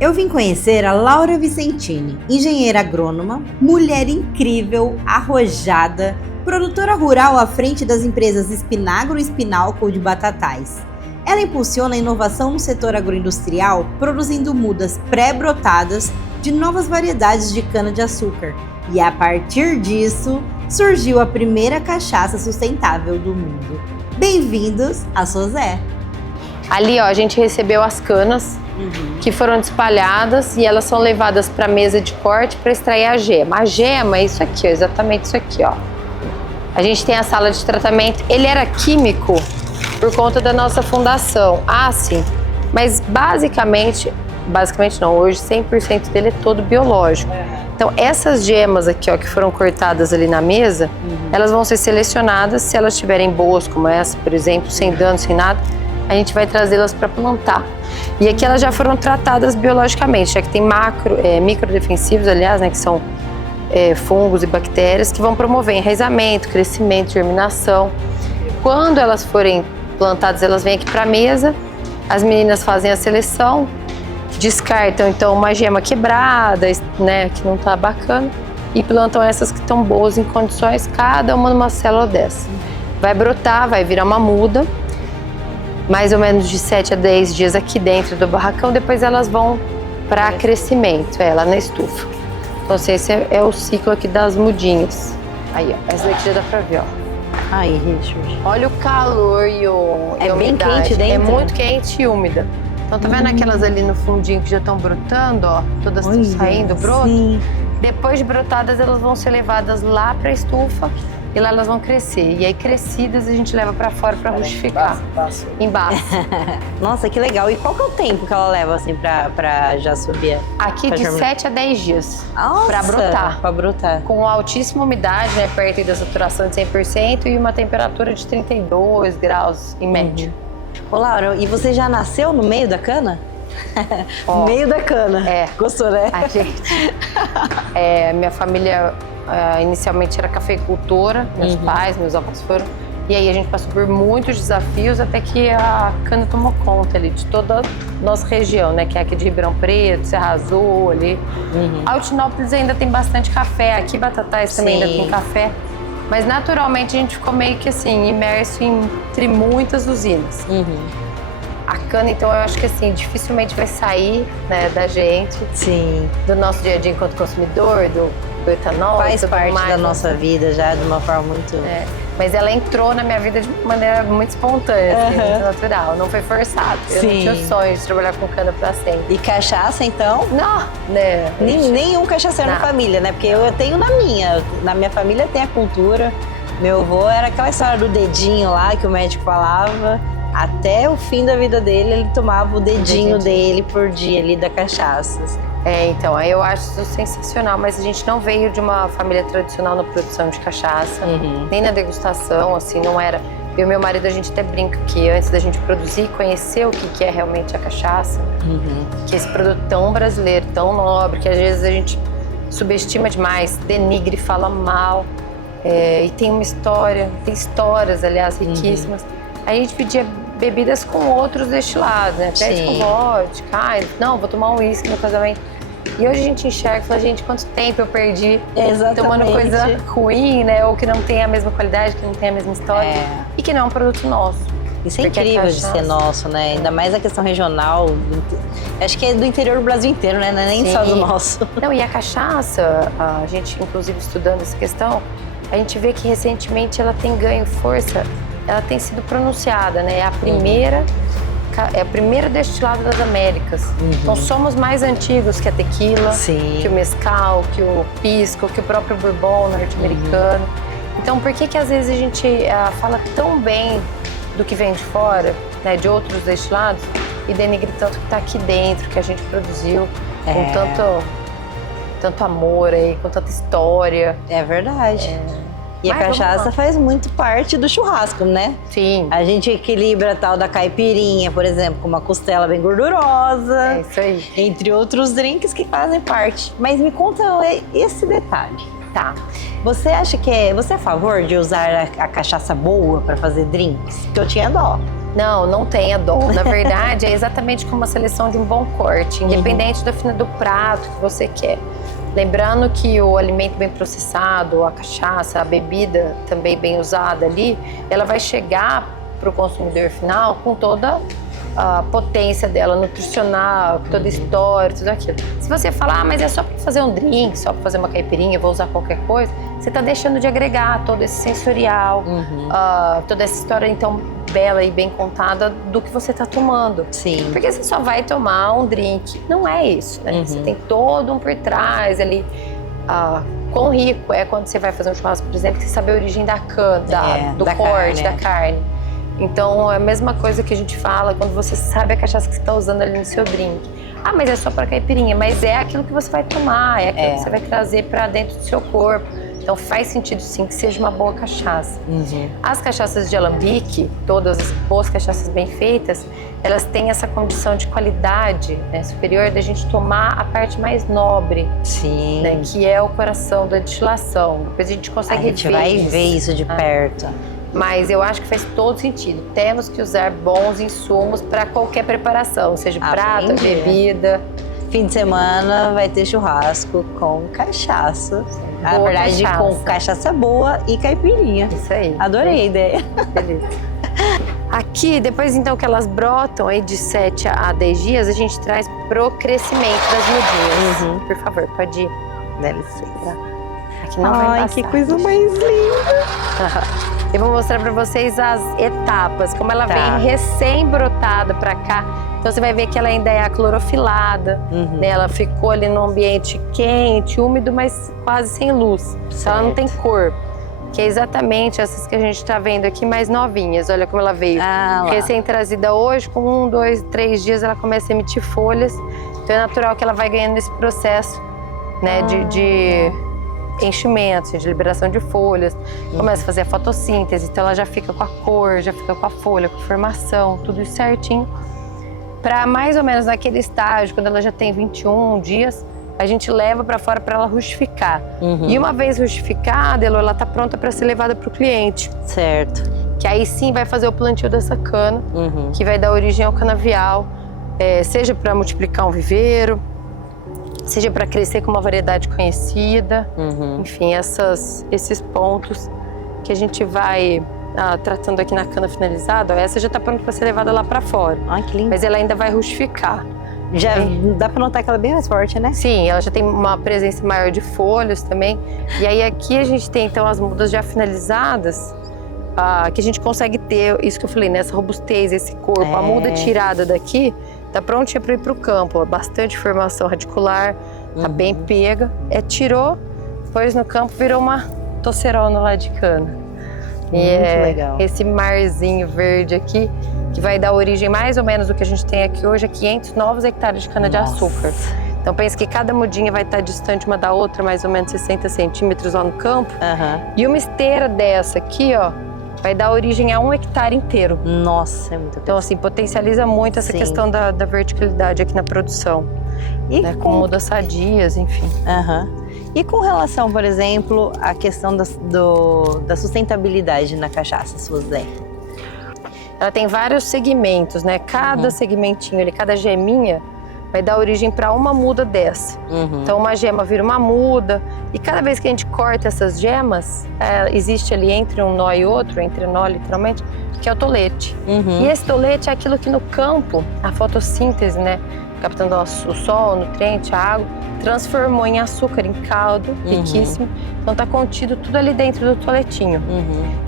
Eu vim conhecer a Laura Vicentini, engenheira agrônoma, mulher incrível, arrojada, produtora rural à frente das empresas Spinagro e Spinalco de Batatais. Ela impulsiona a inovação no setor agroindustrial, produzindo mudas pré-brotadas de novas variedades de cana-de-açúcar. E a partir disso, surgiu a primeira cachaça sustentável do mundo. Bem-vindos a Sozé! Ali, ó, a gente recebeu as canas que foram espalhadas e elas são levadas para a mesa de corte para extrair a gema. A gema é isso aqui, ó, exatamente isso aqui, ó. A gente tem a sala de tratamento. Ele era químico por conta da nossa fundação. Ah, sim. Mas basicamente não, hoje 100% dele é todo biológico. Então essas gemas aqui, ó, que foram cortadas ali na mesa, elas vão ser selecionadas. Se elas estiverem boas, como essa, por exemplo, sem dano, sem nada, a gente vai trazê-las para plantar. E aqui elas já foram tratadas biologicamente, já que tem microdefensivos, aliás, né, que são fungos e bactérias que vão promover enraizamento, crescimento, germinação. Quando elas forem plantadas, elas vêm aqui para a mesa, as meninas fazem a seleção, descartam então uma gema quebrada, né, que não está bacana, e plantam essas que estão boas em condições, cada uma numa célula dessa. Vai brotar, vai virar uma muda, mais ou menos de 7 a 10 dias aqui dentro do barracão, depois elas vão para crescimento, lá na estufa. Então esse é o ciclo aqui das mudinhas. Aí, ó, essa daqui já dá pra ver, ó. Aí, Richard. Olha o calor e a bem umidade. quente dentro? É muito quente e úmida. Então tá vendo aquelas ali no fundinho que já estão brotando, ó? Todas estão saindo broto? Sim. Depois de brotadas, elas vão ser levadas lá pra estufa e lá elas vão crescer. E aí, crescidas, a gente leva pra fora pra rustificar. Embaixo. Nossa, que legal. E qual que é o tempo que ela leva, assim, pra já subir? Aqui de 7 a 10 dias. Nossa, pra brotar. Pra brotar. Com altíssima umidade, né, perto da saturação de 100% e uma temperatura de 32 graus em média. Ô, Laura, e você já nasceu no meio da cana? No meio da cana. Gostou, né? A gente... minha família inicialmente era cafeicultora, meus pais, meus avós foram. E aí a gente passou por muitos desafios até que a cana tomou conta ali de toda a nossa região, né? Que é aqui de Ribeirão Preto, Serra Azul ali. Altinópolis ainda tem bastante café, aqui Batatais também ainda tem café. Mas naturalmente a gente ficou meio que assim, imerso entre muitas usinas. A cana, então, eu acho que assim, dificilmente vai sair, né, da gente. Sim. Do nosso dia a dia enquanto consumidor, do etanol. Faz parte mais, da nossa vida já, de uma forma muito... Mas ela entrou na minha vida de uma maneira muito espontânea, assim, muito natural. Não foi forçado. Eu não tinha o sonho de trabalhar com cana pra sempre. E cachaça, então? Não, né? Nenhum cachaceiro na família, né? Porque eu tenho na minha família tem a cultura. Meu avô era aquela história do dedinho lá que o médico falava. Até o fim da vida dele, ele tomava o dedinho dele por dia ali da cachaça. Então, aí eu acho isso sensacional, mas a gente não veio de uma família tradicional na produção de cachaça, nem na degustação, assim, não era. Eu e meu marido, a gente até brinca que antes da gente produzir, conhecer o que é realmente a cachaça, que esse produto tão brasileiro, tão nobre, que às vezes a gente subestima demais, denigre, fala mal, e tem uma história, tem histórias, aliás, riquíssimas. Aí a gente pedia bebidas com outros destilados, né? Pede com vodka, não, vou tomar um uísque no casamento. E hoje a gente enxerga e fala, gente, quanto tempo eu perdi tomando coisa ruim, né? Ou que não tem a mesma qualidade, que não tem a mesma história. E que não é um produto nosso. Isso é incrível de ser nosso, né? Ainda mais a questão regional. Acho que é do interior do Brasil inteiro, né? Não é nem só do nosso. Não, e a cachaça, a gente, inclusive, estudando essa questão, a gente vê que recentemente ela tem ganho força. Ela tem sido pronunciada, né? É a primeira destilada das Américas. Então somos mais antigos que a tequila, que o mezcal, que o pisco, que o próprio bourbon norte-americano. Então por que às vezes a gente fala tão bem do que vem de fora, né? De outros destilados, e denigre tanto que está aqui dentro, que a gente produziu com tanto amor aí, com tanta história. É verdade. E a cachaça faz muito parte do churrasco, né? Sim. A gente equilibra a tal da caipirinha, por exemplo, com uma costela bem gordurosa. É isso aí. Entre outros drinks que fazem parte. Mas me conta esse detalhe. Tá. Você acha que você é a favor de usar a cachaça boa para fazer drinks? Porque eu tinha dó. Não, não tenha dó. Na verdade, é exatamente como a seleção de um bom corte, independente do prato que você quer. Lembrando que o alimento bem processado, a cachaça, a bebida também bem usada ali, ela vai chegar para o consumidor final com toda a potência dela, nutricional, toda a história, tudo aquilo. Se você falar, mas é só para fazer um drink, só para fazer uma caipirinha, vou usar qualquer coisa, você está deixando de agregar todo esse sensorial, toda essa história então bela e bem contada do que você está tomando. Sim. Porque você só vai tomar um drink. Não é isso, né? Você tem todo um por trás ali. Quão rico é quando você vai fazer um churrasco, por exemplo, que você sabe a origem da cana, do corte, da carne. Então, é a mesma coisa que a gente fala quando você sabe a cachaça que você está usando ali no seu drink. Ah, mas é só para caipirinha. Mas é aquilo que você vai tomar, é aquilo que você vai trazer para dentro do seu corpo. Então, faz sentido, sim, que seja uma boa cachaça. As cachaças de alambique, todas as boas cachaças bem feitas, elas têm essa condição de qualidade, né, superior da gente tomar a parte mais nobre, né, que é o coração da destilação. Depois a gente consegue ver. A gente vai ver isso de perto. Mas eu acho que faz todo sentido. Temos que usar bons insumos para qualquer preparação, seja prato, bebida. Fim de semana vai ter churrasco com cachaça. Na verdade, com cachaça boa e caipirinha. Isso aí. Adorei a ideia. Beleza. Aqui, depois então que elas brotam aí de 7 a 10 dias, a gente traz pro crescimento das mudinhas. Por favor, pode ir. Dá licença. Aqui não vai passar. Ai, que coisa mais linda. Eu vou mostrar pra vocês as etapas, como ela vem recém-brotada pra cá. Então você vai ver que ela ainda é aclorofilada, né? Ela ficou ali num ambiente quente, úmido, mas quase sem luz. Então ela não tem cor, que é exatamente essas que a gente tá vendo aqui, mais novinhas. Olha como ela veio recém-trazida hoje, com 1, 2, 3 dias ela começa a emitir folhas. Então é natural que ela vai ganhando esse processo, né, de enchimento, de liberação de folhas, começa a fazer a fotossíntese, então ela já fica com a cor, já fica com a folha, com a formação, tudo isso certinho. Para mais ou menos naquele estágio, quando ela já tem 21 dias, a gente leva para fora para ela rustificar. E uma vez rustificada, ela está pronta para ser levada para o cliente. Certo. Que aí sim vai fazer o plantio dessa cana, que vai dar origem ao canavial, seja para multiplicar um viveiro, seja para crescer com uma variedade conhecida, enfim, esses pontos que a gente vai tratando aqui na cana finalizada. Essa já está pronta para ser levada lá para fora. Ai, que lindo. Mas ela ainda vai rustificar. Já dá para notar que ela é bem mais forte, né? Sim, ela já tem uma presença maior de folhos também. E aí aqui a gente tem então as mudas já finalizadas, que a gente consegue ter, isso que eu falei, né, essa robustez, esse corpo. A muda tirada daqui tá prontinha para ir para o campo, bastante formação radicular, tá bem pega. Tirou, pôs no campo, virou uma tocerona lá de cana. Muito legal. Esse marzinho verde aqui, que vai dar origem mais ou menos do que a gente tem aqui hoje, a 500 novos hectares de cana-de-açúcar. Então pensa que cada mudinha vai estar distante uma da outra, mais ou menos 60 centímetros lá no campo. E uma esteira dessa aqui, ó, vai dar origem a 1 hectare inteiro. Nossa, é muito bom. Então, assim, potencializa muito essa questão da verticalidade aqui na produção. E né, com mudas sadias, enfim. E com relação, por exemplo, à questão da sustentabilidade na cachaça, Suzé? Ela tem vários segmentos, né? Cada segmentinho ali, cada geminha, vai dar origem para uma muda dessa. Então uma gema vira uma muda, e cada vez que a gente corta essas gemas, existe ali entre um nó e outro, entre nó literalmente, que é o tolete. E esse tolete é aquilo que no campo, a fotossíntese, né, captando o sol, o nutriente, a água, transformou em açúcar, em caldo, riquíssimo. Então tá contido tudo ali dentro do toletinho.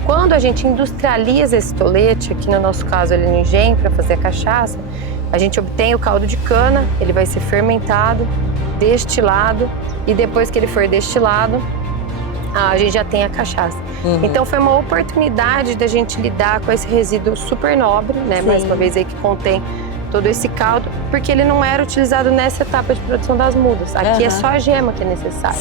Quando a gente industrializa esse tolete, aqui no nosso caso ali no engenho, para fazer a cachaça, a gente obtém o caldo de cana, ele vai ser fermentado, destilado, e depois que ele for destilado, a gente já tem a cachaça. Então foi uma oportunidade da gente lidar com esse resíduo super nobre, né? Mais uma vez aí que contém todo esse caldo, porque ele não era utilizado nessa etapa de produção das mudas. Aqui é só a gema que é necessária.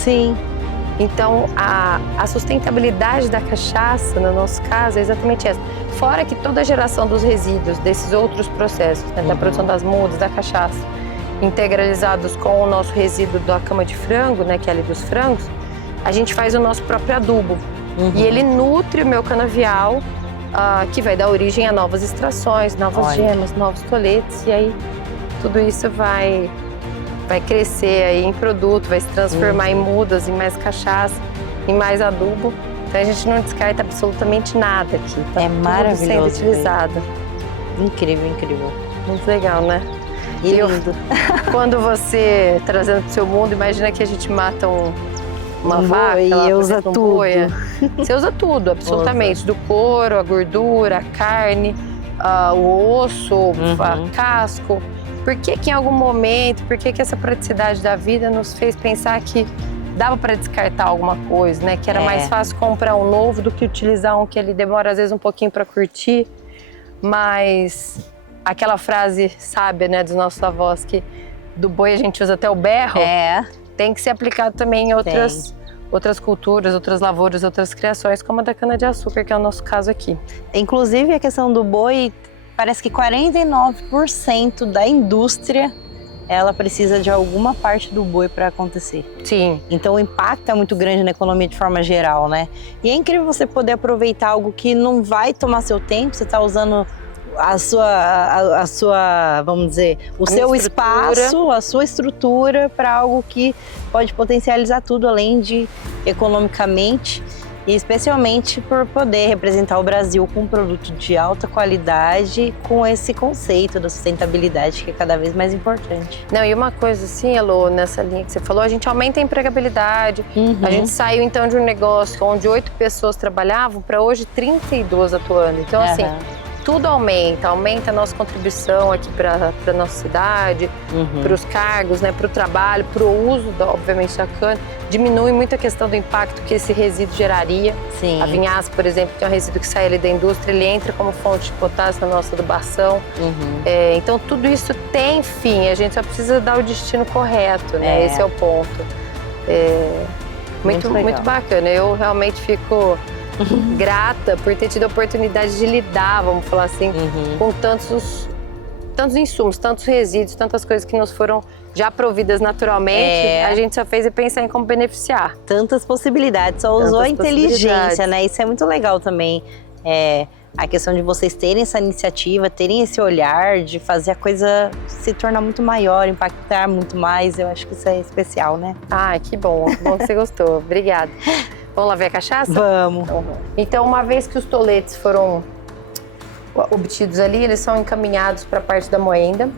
Então, a sustentabilidade da cachaça, no nosso caso, é exatamente essa. Fora que toda a geração dos resíduos, desses outros processos, né, da produção das mudas, da cachaça, integralizados com o nosso resíduo da cama de frango, né, que é ali dos frangos, a gente faz o nosso próprio adubo. E ele nutre o meu canavial que vai dar origem a novas extrações, novas gemas, novos toletes, e aí tudo isso vai crescer aí em produto, vai se transformar em mudas, em mais cachaça, em mais adubo. Então a gente não descarta absolutamente nada aqui. Tá maravilhoso sendo utilizado. Incrível, incrível. Muito legal, né? E lindo. Quando você, trazendo pro seu mundo, imagina que a gente mata uma vaca, e usa tudo. Boia. Você usa tudo, absolutamente. Do couro, a gordura, a carne, o osso, o casco. Por que em algum momento, por que essa praticidade da vida nos fez pensar que dava para descartar alguma coisa, né? Que era mais fácil comprar um novo do que utilizar um que ele demora às vezes um pouquinho para curtir. Mas aquela frase sábia, né, dos nossos avós, que do boi a gente usa até o berro, tem que ser aplicado também em outras culturas, outras lavouras, outras criações, como a da cana-de-açúcar, que é o nosso caso aqui. Inclusive, a questão do boi, parece que 49% da indústria, ela precisa de alguma parte do boi para acontecer. Sim. Então o impacto é muito grande na economia de forma geral, né? E é incrível você poder aproveitar algo que não vai tomar seu tempo, você está usando a sua, vamos dizer, o seu espaço, a sua estrutura para algo que pode potencializar tudo, além de economicamente, e especialmente por poder representar o Brasil com um produto de alta qualidade, com esse conceito da sustentabilidade que é cada vez mais importante. Não, e uma coisa assim, Elô, nessa linha que você falou, a gente aumenta a empregabilidade. A gente saiu então de um negócio onde 8 pessoas trabalhavam para hoje 32 atuando. Então assim, tudo aumenta a nossa contribuição aqui para a nossa cidade, para os cargos, né, para o trabalho, para o uso, obviamente, da cana. Diminui muito a questão do impacto que esse resíduo geraria. Sim. A vinhaça, por exemplo, que é um resíduo que sai ali da indústria, ele entra como fonte de potássio na nossa adubação. Então tudo isso tem fim, a gente só precisa dar o destino correto, né? Esse é o ponto. Muito bacana, eu realmente fico grata por ter tido a oportunidade de lidar, vamos falar assim, com tantos insumos, tantos resíduos, tantas coisas que nos foram já providas naturalmente. A gente só fez e pensar em como beneficiar. Tantas possibilidades, só usou a inteligência, né? Isso é muito legal também. A questão de vocês terem essa iniciativa, terem esse olhar de fazer a coisa se tornar muito maior, impactar muito mais. Eu acho que isso é especial, né? Ah, que bom que você gostou. Obrigada. Vamos lá ver a cachaça? Vamos. Então, uma vez que os toletes foram obtidos ali, eles são encaminhados para a parte da moenda.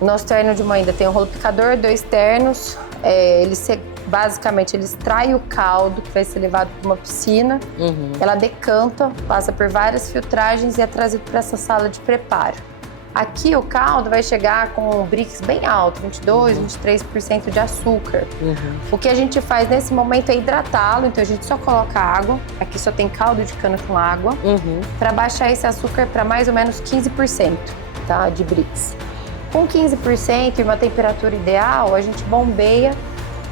O nosso terno de moenda tem um rolo picador, 2 ternos. Basicamente, ele extrai o caldo, que vai ser levado para uma piscina. Ela decanta, passa por várias filtragens e é trazido para essa sala de preparo. Aqui o caldo vai chegar com um Brix bem alto, 22, 23% de açúcar. O que a gente faz nesse momento é hidratá-lo, então a gente só coloca água. Aqui só tem caldo de cana com água, para baixar esse açúcar para mais ou menos 15%, tá, de Brix. Com 15% e uma temperatura ideal, a gente bombeia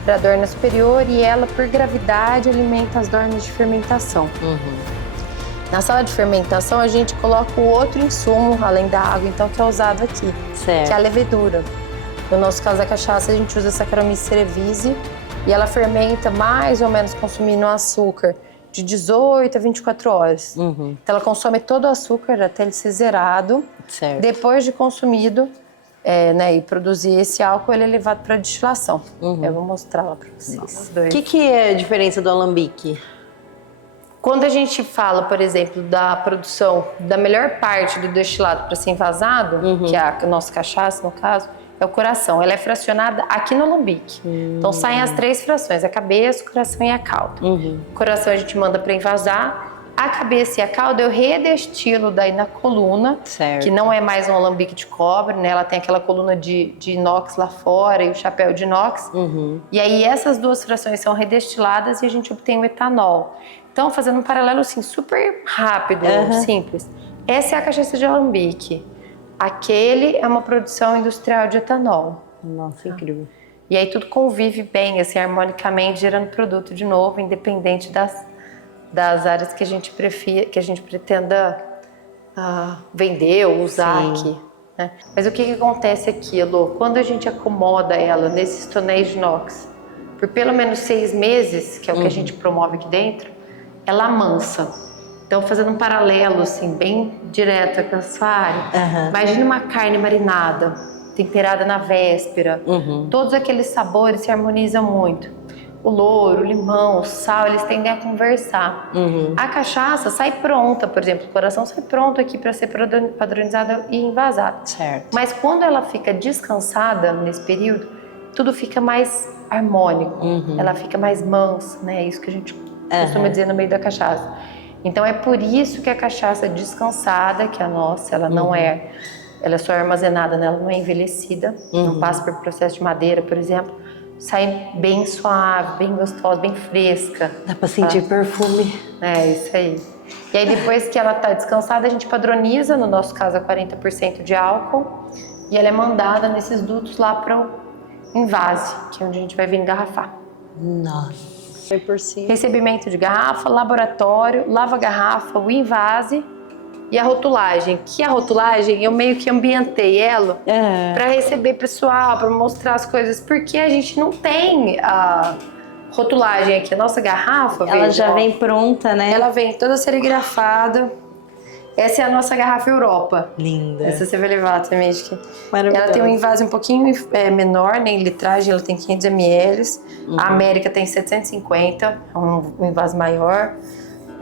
para a dorna superior e ela, por gravidade, alimenta as dornas de fermentação. Na sala de fermentação, a gente coloca o outro insumo, além da água, então, que é usado aqui, que é a levedura. No nosso caso, a cachaça, a gente usa Saccharomyces cerevisiae e ela fermenta mais ou menos consumindo açúcar de 18 a 24 horas. Então, ela consome todo o açúcar até ele ser zerado. Depois de consumido, e produzir esse álcool, ele é levado para destilação. Eu vou mostrar lá para vocês. O que é a diferença do alambique? Quando a gente fala, por exemplo, da produção da melhor parte do destilado para ser envasado, que é a nossa cachaça, no caso, é o coração. Ela é fracionada aqui no alambique. Então saem as 3 frações, a cabeça, o coração e a cauda. O coração a gente manda para envasar. A cabeça e a cauda eu redestilo daí na coluna, que não é mais um alambique de cobre, né? Ela tem aquela coluna de inox lá fora e o chapéu de inox. E aí essas 2 frações são redestiladas e a gente obtém o etanol. Então, fazendo um paralelo assim, super rápido, simples. Essa é a cachaça de alambique. Aquele é uma produção industrial de etanol. Nossa, incrível. E aí tudo convive bem, assim, harmonicamente, gerando produto de novo, independente das áreas que a gente pretenda vender ou usar aqui. Né? Mas o que acontece aqui, Elô? Quando a gente acomoda ela nesses tonéis de inox por pelo menos 6 meses, que é o que a gente promove aqui dentro, ela amansa. Então, fazendo um paralelo, assim, bem direto com a sua área, imagine uma carne marinada, temperada na véspera. Todos aqueles sabores se harmonizam muito. O louro, o limão, o sal, eles tendem a conversar. A cachaça sai pronta, por exemplo, o coração sai pronto aqui para ser padronizado e envasado. Certo. Mas quando ela fica descansada nesse período, tudo fica mais harmônico, ela fica mais mansa, né? É isso que a gente costuma dizer no meio da cachaça. Então é por isso que a cachaça descansada, que é a nossa, ela não é, ela é só armazenada, né? Ela não é envelhecida, não passa por processo de madeira, por exemplo. Sai bem suave, bem gostosa, bem fresca. Dá pra sentir perfume. É, isso aí. E aí depois que ela tá descansada, a gente padroniza, no nosso caso a 40% de álcool, e ela é mandada nesses dutos lá para o envase, que é onde a gente vai vir engarrafar. Nossa, foi por cima. Recebimento de garrafa, laboratório, lava a garrafa, o envase e a rotulagem. Que a rotulagem eu meio que ambientei ela para receber pessoal, para mostrar as coisas, porque a gente não tem a rotulagem aqui. A nossa garrafa, ela veja, já vem pronta, né? ela vem toda serigrafada. Essa é a nossa garrafa Europa. Linda. Essa você vai levar também, acho que. Maravilhosa. Ela tem um envase um pouquinho menor, né, em litragem, ela tem 500 ml. A América tem 750, é um envase maior.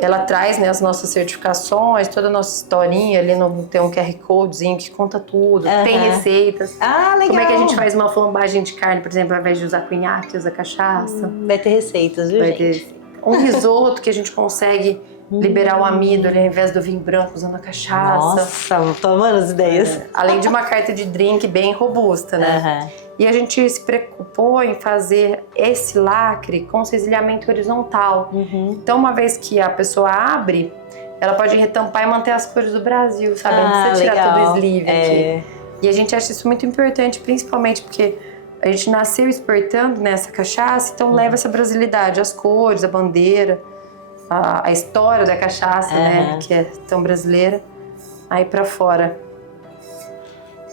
Ela traz, né, as nossas certificações, toda a nossa historinha ali, tem um QR Codezinho que conta tudo, tem receitas. Ah, legal. Como é que a gente faz uma flambagem de carne, por exemplo, ao invés de usar cunhaque, usa cachaça. Vai ter receitas, viu, gente? Um risoto que a gente consegue liberar o amido ali, ao invés do vinho branco, usando a cachaça. Nossa, tomando as ideias. Além de uma carta de drink bem robusta, né? E a gente se preocupou em fazer esse lacre com cisilhamento horizontal. Então, uma vez que a pessoa abre, ela pode retampar e manter as cores do Brasil, sabe? Não precisa tirar todo o sleeve aqui. E a gente acha isso muito importante, principalmente porque a gente nasceu exportando nessa cachaça, então leva essa brasilidade, as cores, a bandeira, a história da cachaça, né? Que é tão brasileira, aí pra fora.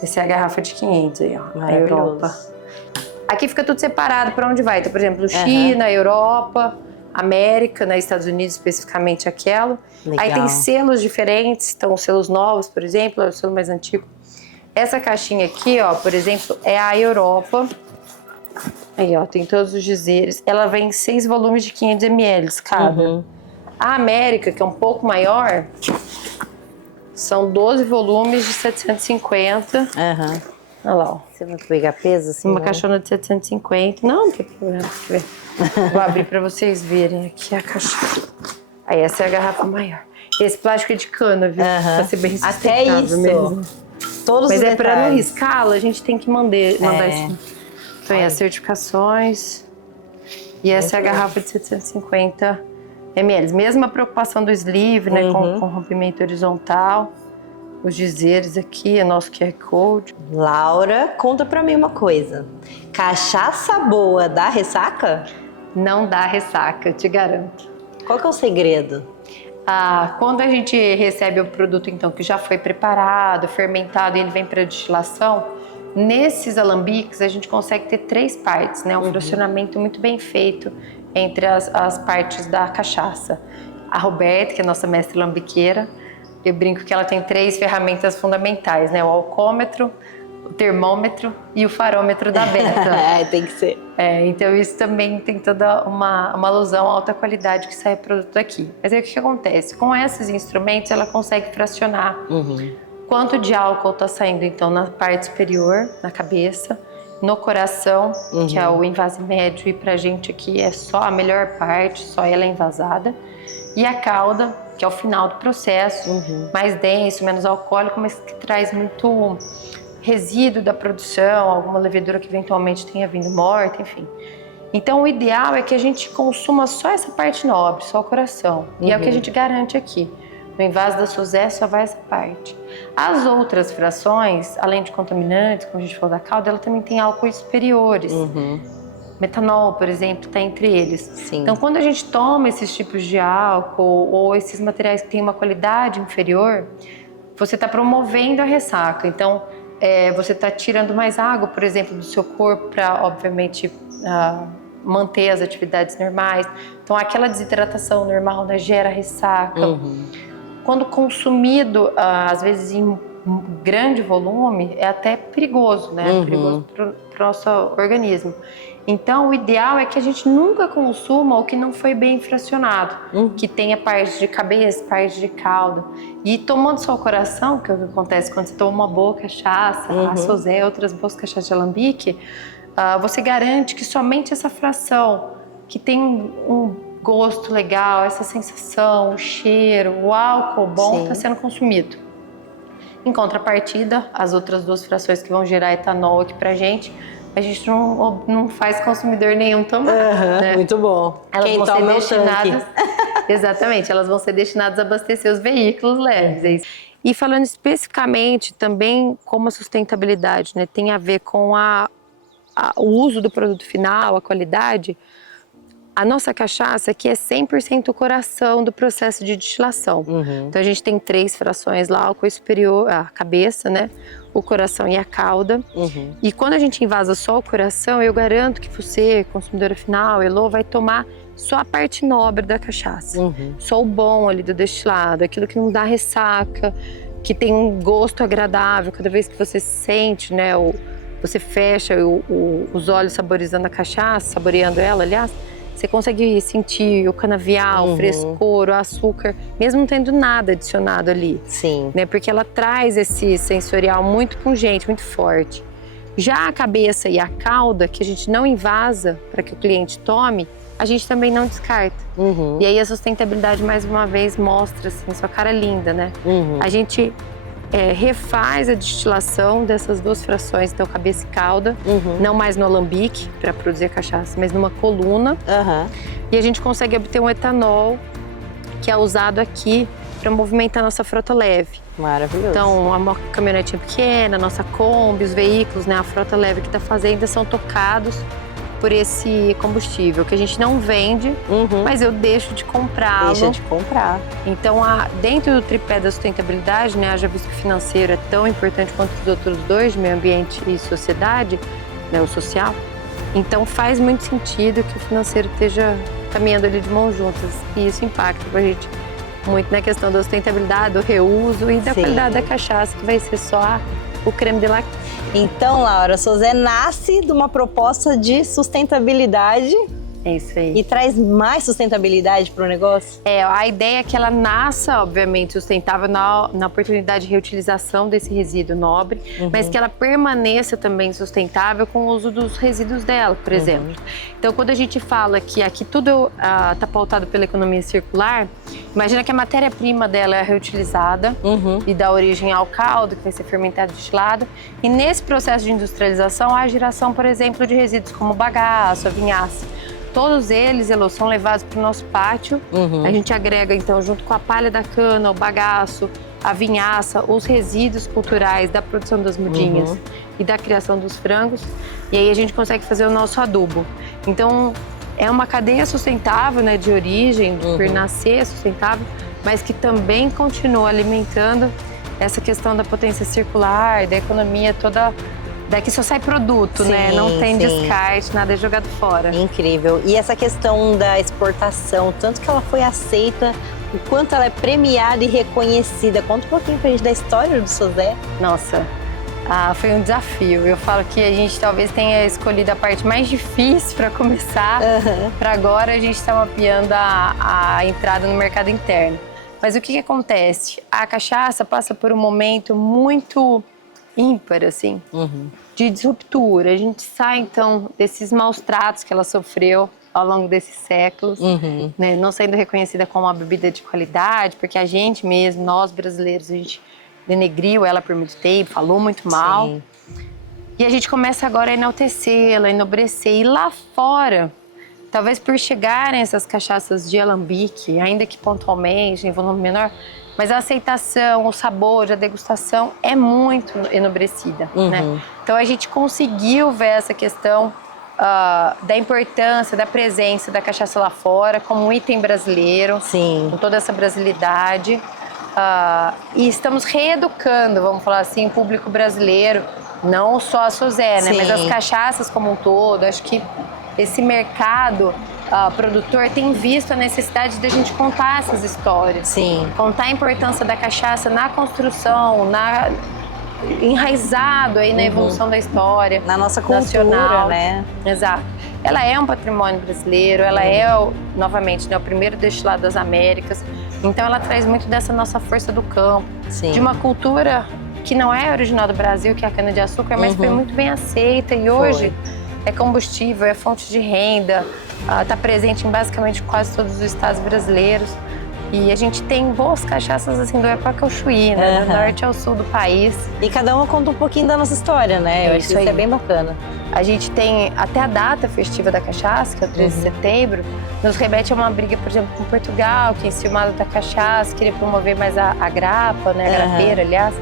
Essa é a garrafa de 500 aí, ó, a Europa. Aqui fica tudo separado para onde vai. Então, por exemplo, China, Europa, América, né, Estados Unidos especificamente aquela. Legal. Aí tem selos diferentes, então selos novos, por exemplo, é o selo mais antigo. Essa caixinha aqui, ó, por exemplo, é a Europa. Aí, ó, tem todos os dizeres. Ela vem em 6 volumes de 500 ml cada. A América, que é um pouco maior, são 12 volumes de 750. Olha lá, ó. Você vai pegar peso assim? Uma caixona de 750. Não tem problema. Vou abrir pra vocês verem aqui a caixona. Aí essa é a garrafa maior. Esse plástico é de cana, viu? Pra ser bem até isso mesmo. Todos Mas os é pra não detalhes. riscá-la, a gente tem que mandar isso. Então, as certificações. E essa é a garrafa de 750 ml. Mesma preocupação do sleeve, né? Com rompimento horizontal. Os dizeres aqui, é nosso QR Code. Laura, conta pra mim uma coisa. Cachaça boa dá ressaca? Não dá ressaca, eu te garanto. Qual que é o segredo? Quando a gente recebe o produto, então, que já foi preparado, fermentado, e ele vem para destilação, nesses alambiques a gente consegue ter 3 partes, né? Um fracionamento muito bem feito entre as partes da cachaça. A Roberta, que é a nossa mestre lambiqueira, eu brinco que ela tem 3 ferramentas fundamentais, né? O alcômetro, o termômetro e o farômetro da Beta. Tem que ser. Então isso também tem toda uma alusão à alta qualidade que sai o produto daqui. Mas aí o que acontece? Com esses instrumentos ela consegue fracionar quanto de álcool está saindo então na parte superior, na cabeça, no coração, que é o envase médio, e pra gente aqui é só a melhor parte, só ela é envasada, e a cauda, que é o final do processo, mais denso, menos alcoólico, mas que traz muito resíduo da produção, alguma levedura que eventualmente tenha vindo morta, enfim. Então o ideal é que a gente consuma só essa parte nobre, só o coração. E é o que a gente garante aqui. No envase da Suzé só vai essa parte. As outras frações, além de contaminantes, como a gente falou da calda, ela também tem álcoois superiores. Metanol, por exemplo, está entre eles. Sim. Então, quando a gente toma esses tipos de álcool ou esses materiais que têm uma qualidade inferior, você está promovendo a ressaca. Então, você está tirando mais água, por exemplo, do seu corpo para, obviamente, manter as atividades normais. Então, aquela desidratação normal, né, gera ressaca. quando consumido, às vezes em grande volume, é até perigoso, né? Perigoso para o nosso organismo. Então, o ideal é que a gente nunca consuma o que não foi bem fracionado, que tenha parte de cabeça, parte de caldo. E tomando só o coração, que é o que acontece quando você toma uma boa cachaça, a Sosé, outras boas cachaças de alambique, você garante que somente essa fração, que tem um gosto legal, essa sensação, o cheiro, o álcool bom, está sendo consumido. Em contrapartida, as outras 2 frações que vão gerar etanol aqui pra gente, a gente não faz consumidor nenhum tomar. Né? Muito bom. Elas vão ser destinadas. Exatamente, elas vão ser destinadas a abastecer os veículos leves. É isso. E falando especificamente também como a sustentabilidade, né, tem a ver com o uso do produto final, a qualidade. A nossa cachaça aqui é 100% o coração do processo de destilação. Então a gente tem 3 frações lá, o álcool superior, a cabeça, né? O coração e a cauda. E quando a gente invasa só o coração, eu garanto que você, consumidora final, Elô, vai tomar só a parte nobre da cachaça. Só o bom ali do destilado, aquilo que não dá ressaca, que tem um gosto agradável cada vez que você sente, né? Você fecha os olhos saborizando a cachaça, saboreando ela, aliás. Você consegue sentir o canavial, o frescor, o açúcar, mesmo não tendo nada adicionado ali. Sim. Né? Porque ela traz esse sensorial muito pungente, muito forte. Já a cabeça e a cauda, que a gente não invasa para que o cliente tome, a gente também não descarta. E aí a sustentabilidade, mais uma vez, mostra assim, sua cara linda, né? A gente refaz a destilação dessas 2 frações, então cabeça e cauda, não mais no alambique para produzir a cachaça, mas numa coluna. E a gente consegue obter um etanol que é usado aqui para movimentar a nossa frota leve. Maravilhoso. Então, uma caminhonetinha pequena, nossa Kombi, os veículos, né, a frota leve que está fazendo são tocados por esse combustível, que a gente não vende, mas eu deixo de comprá-lo. Deixa de comprar. Então, dentro do tripé da sustentabilidade, né, haja visto que o financeiro é tão importante quanto os outros 2, de meio ambiente e sociedade, né, o social, então faz muito sentido que o financeiro esteja caminhando ali de mãos juntas. E isso impacta pra gente muito na questão da sustentabilidade, do reuso e da qualidade da cachaça, que vai ser só o creme de la... Então, Laura, a Sosé nasce de uma proposta de sustentabilidade. É isso aí. E traz mais sustentabilidade para o negócio? A ideia é que ela nasça, obviamente, sustentável na oportunidade de reutilização desse resíduo nobre, mas que ela permaneça também sustentável com o uso dos resíduos dela, por exemplo. Então, quando a gente fala que aqui tudo está pautado pela economia circular, imagina que a matéria-prima dela é reutilizada e dá origem ao caldo, que vai ser fermentado e destilado. E nesse processo de industrialização, há a geração, por exemplo, de resíduos como bagaço, a vinhaça. Todos eles, Elô, são levados para o nosso pátio. A gente agrega, então, junto com a palha da cana, o bagaço, a vinhaça, os resíduos culturais da produção das mudinhas e da criação dos frangos. E aí a gente consegue fazer o nosso adubo. Então, é uma cadeia sustentável, né, de origem, por nascer sustentável, mas que também continua alimentando essa questão da potência circular, da economia toda. Daqui só sai produto, né? Não tem descarte, nada é jogado fora. Incrível. E essa questão da exportação, tanto que ela foi aceita, o quanto ela é premiada e reconhecida. Conta um pouquinho pra gente da história do Sosé. Nossa, foi um desafio. Eu falo que a gente talvez tenha escolhido a parte mais difícil para começar. Para agora a gente está mapeando a entrada no mercado interno. Mas o que acontece? A cachaça passa por um momento muito ímpar, assim, de disruptura. A gente sai, então, desses maus tratos que ela sofreu ao longo desses séculos, né? Não sendo reconhecida como uma bebida de qualidade, porque a gente mesmo, nós brasileiros, a gente denegriu ela por muito tempo, falou muito mal. E a gente começa agora a enaltecê-la, a enobrecer. E lá fora, talvez por chegarem essas cachaças de alambique, ainda que pontualmente, em volume menor, mas a aceitação, o sabor, a degustação é muito enobrecida, né? Então a gente conseguiu ver essa questão da importância, da presença da cachaça lá fora como um item brasileiro, com toda essa brasilidade. E estamos reeducando, vamos falar assim, o público brasileiro, não só a Sosé, né? Mas as cachaças como um todo. Acho que esse mercado produtor tem visto a necessidade de a gente contar essas histórias. Sim. Contar a importância da cachaça na construção, enraizado aí na evolução da história. Na nossa cultura, nacional, né? Exato. Ela é um patrimônio brasileiro, ela novamente, né, o primeiro destilado das Américas. Então ela traz muito dessa nossa força do campo, Sim. de uma cultura que não é original do Brasil, que é a cana-de-açúcar, mas foi muito bem aceita e hoje é combustível, é fonte de renda, está presente em basicamente quase todos os estados brasileiros. E a gente tem boas cachaças assim do Oiapoque ao Chuí, né? Do norte ao sul do país. E cada uma conta um pouquinho da nossa história, né? Eu acho que isso é bem bacana. A gente tem até a data festiva da cachaça, que é o 13 de setembro, nos remete a uma briga, por exemplo, com Portugal, que enciumado da cachaça, queria promover mais a grapa, né? A grapeira, aliás.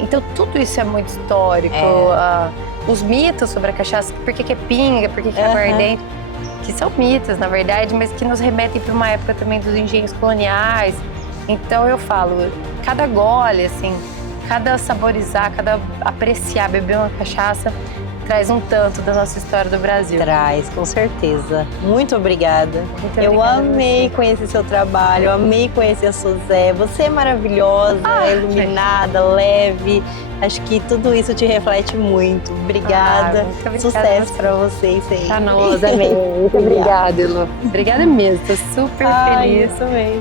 Então tudo isso é muito histórico. Os mitos sobre a cachaça, por que é pinga, por que é aguardente, que são mitos, na verdade, mas que nos remetem para uma época também dos engenhos coloniais. Então eu falo, cada gole, assim, cada saborizar, cada apreciar, beber uma cachaça, traz um tanto da nossa história do Brasil. Traz, com certeza. Muito obrigada. Eu amei conhecer seu trabalho, eu amei conhecer a Suzé. Você é maravilhosa, iluminada, leve. Acho que tudo isso te reflete muito. Obrigada. Muito obrigada. Sucesso pra vocês aí. Pra nós, amém. Muito obrigada, Elu. Obrigada mesmo. Tô super feliz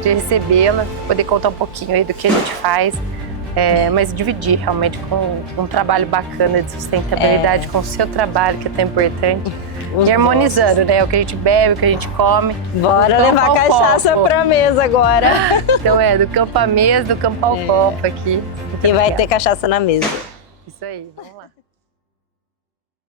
de recebê-la, poder contar um pouquinho aí do que a gente faz. Mas dividir realmente com um trabalho bacana de sustentabilidade com o seu trabalho, que é tão importante. E harmonizando, né? O que a gente bebe, o que a gente come. Bora levar a cachaça pra mesa agora. Então do campo à mesa, do campo ao copo aqui. E vai ter cachaça na mesa. Isso aí, vamos lá.